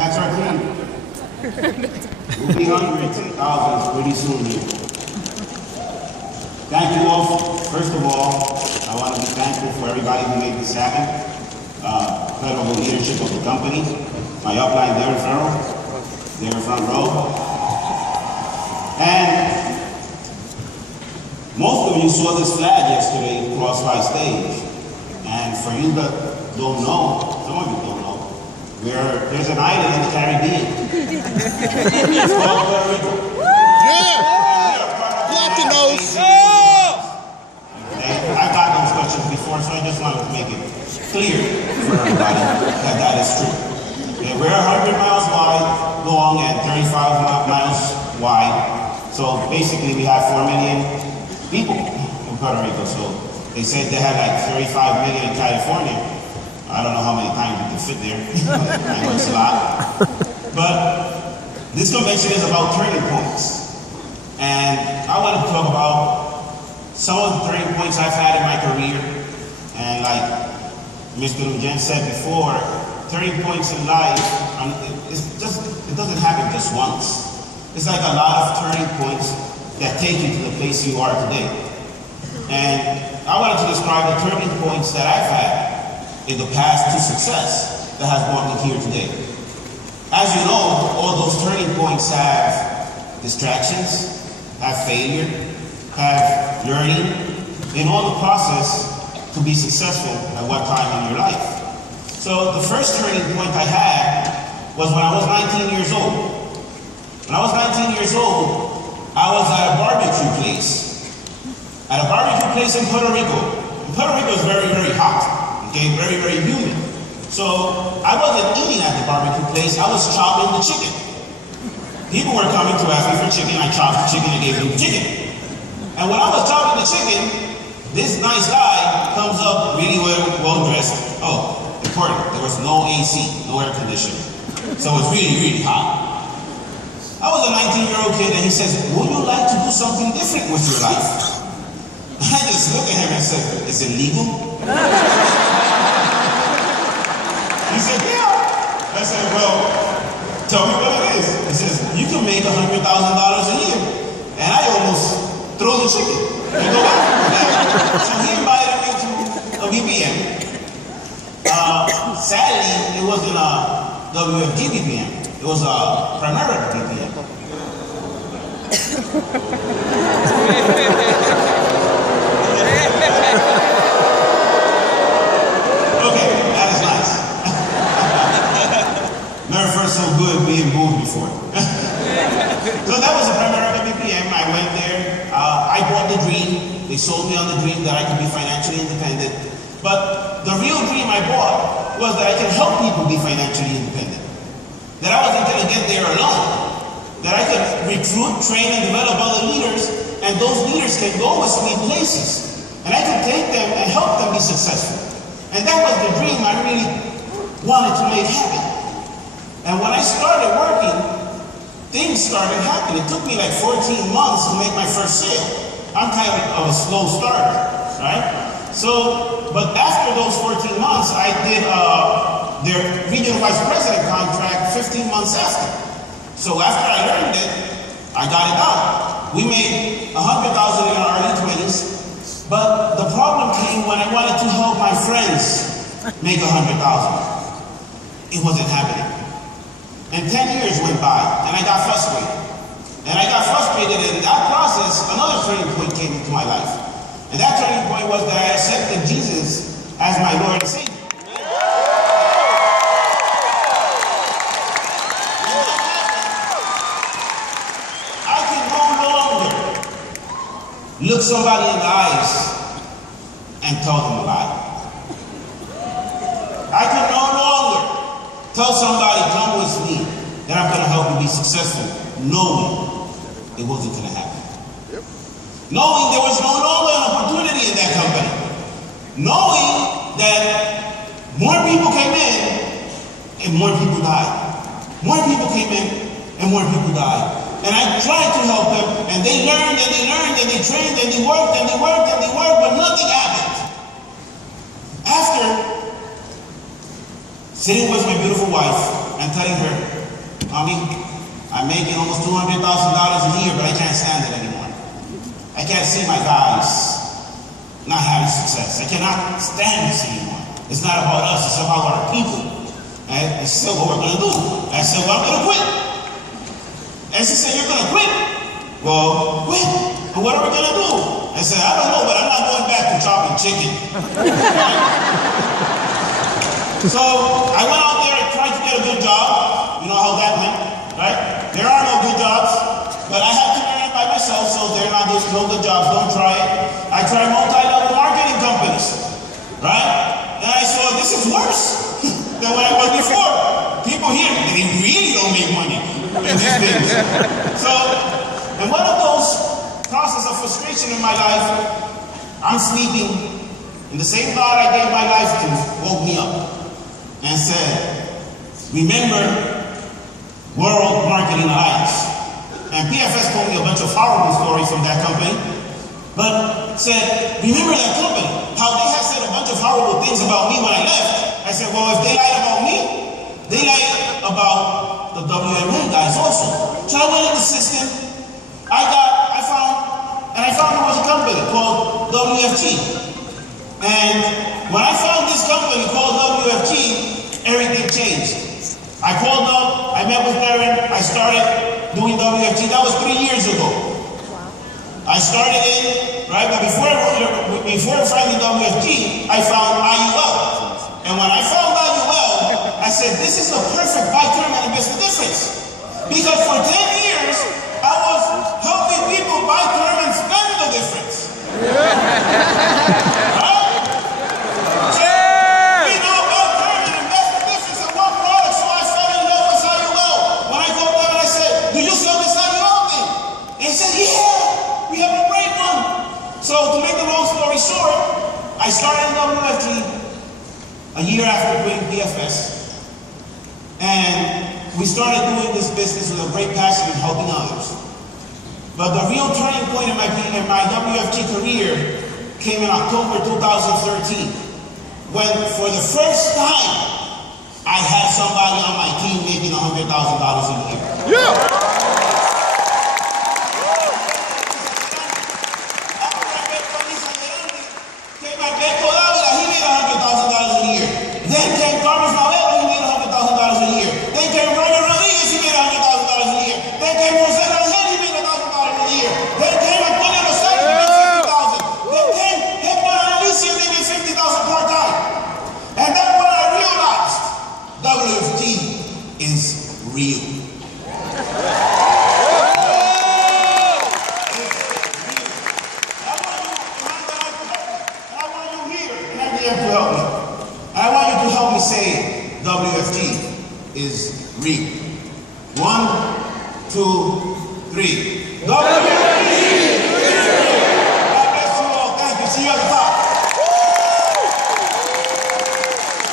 That's our team. We'll be hungry in 10,000s pretty soon here. Thank you all. First of all, I want to be thankful for everybody who made this happen. Incredible leadership of the company. My upline, Darren Farrell, there in front row. And most of you saw this flag yesterday cross my stage. And for you that don't know, some of you don't know, there's an island in the Caribbean. It's called Puerto Rico. Yeah! Latinos! I got those questions before, so I just wanted to make it clear for everybody that that is true. And we're 100 miles long and 35 miles wide. So basically we have 4 million people in Puerto Rico. So they said they had like 35 million in California. I don't know how many times we can fit there. I know it's a lot. But this convention is about turning points. And I want to talk about some of the turning points I've had in my career. And like Mr. Lujan said before, turning points in life, it doesn't happen just once. It's like a lot of turning points that take you to the place you are today. And I wanted to describe the turning points that I've had in the past to success that has brought me here today. As you know, all those turning points have distractions, have failure, have learning, in all the process to be successful at what time in your life. So the first turning point I had was when I was 19 years old. When I was 19 years old, I was at a barbecue place. At a barbecue place in Puerto Rico. And Puerto Rico is very, very hot. Okay, very, very humid. So I wasn't eating at the barbecue place, I was chopping the chicken. People were coming to ask me for chicken, I chopped the chicken and gave them chicken. And when I was chopping the chicken, this nice guy comes up really well dressed. Oh, important, there was no AC, no air conditioning. So it was really, really hot. I was a 19-year-old kid and he says, would you like to do something different with your life? I just looked at him and said, is it legal? He said, yeah. I said, well, tell me what it is. He says, you can make $100,000 a year. And I almost throw the chicken and go after that. So he invited me to a BPM. Sadly, it wasn't a WFG BPM. It was a Primera BPM. Okay, that is nice. Never felt so good being booed before. So that was a Primera BPM. I went there. I bought the dream. They sold me on the dream that I could be financially independent. But the real dream I bought was that I could help people be financially independent. That I wasn't going to get there alone. That I could recruit, train, and develop other leaders, and those leaders can go with me places. And I could take them and help them be successful. And that was the dream I really wanted to make happen. And when I started working, things started happening. It took me like 14 months to make my first sale. I'm kind of a slow starter, right? So, but after those 14 months, I did their regional vice president contract 15 months after. So after I learned it, I got it done. We made $100,000 in our early 20s, but the problem came when I wanted to help my friends make $100,000. It wasn't happening. And 10 years went by, and I got frustrated. And I got frustrated, and in that process, another turning point came into my life. And that turning point was that I accepted Jesus as my Lord and Savior. Look somebody in the eyes and tell them a lie. I can no longer tell somebody, come with me, that I'm going to help you be successful, knowing it wasn't going to happen. Yep. Knowing there was no longer an opportunity in that company. Knowing that more people came in and more people died. More people came in and more people died. And I tried to help them, and they learned, and they learned, and they trained, and they worked, and they worked, and they worked, but nothing happened. After sitting with my beautiful wife and telling her, Mommy, I'm making almost $200,000 a year, but I can't stand it anymore. I can't see my guys not having success. I cannot stand this anymore. It's not about us, it's about our people. And she said, what we're going to do? I said, well, I'm going to quit. And she said, you're going to quit? Well, quit. And what are we going to do? I said, I don't know, but I'm not going back to chopping chicken. So I went out there and tried to get a good job. You know how that went, right? There are no good jobs, but I have to learn it by myself, so there are no good jobs. Don't try it. I tried multi-level marketing companies, right? And I saw this is worse than when I was before. People here, they really don't make money in these things. So, in one of those processes of frustration in my life, I'm sleeping, and the same God I gave my life to woke me up and said, remember World Marketing Alliance. And PFS told me a bunch of horrible stories from that company, but said, remember that company, how they had said a bunch of horrible things about me when I left. I said, well, if they lied about me, they lied about the WFG guys also. So I went in the system, I found there was a company called WFG. And when I found this company called WFG, everything changed. I called up, I met with Darren, I started doing WFG. That was 3 years ago. I started in, right, but before finding WFG, I found IUL. And when I found IUL, I said, this is the perfect buy term and invest the difference. Because for 10 years, I was helping people buy term and spend the difference. Right? So, we know buy term and invest the difference in one product, so I fell in love with IUL. When I called them and I said, do you sell this IUL thing? And he said, yeah, we have a great one. So to make the long story short, I started in WFG a year after quitting PFS. And we started doing this business with a great passion and helping others. But the real turning point in my WFG career came in October 2013, when for the first time, I had somebody on my team making $100,000 a year. Yeah! Then came Carlos Novella, he made $100,000 a year. Then came Roger Rodriguez, he made $100,000 a year. Then came Jose Rangel, he made $1,000 a year. Then came Antonio Rosales, he made $50,000. Then came Hector Alicia, they made $50,000 part-time. And then when I realized, WFG is real. To help me. I want you to help me say WFG is real. 1, 2, 3. WFG!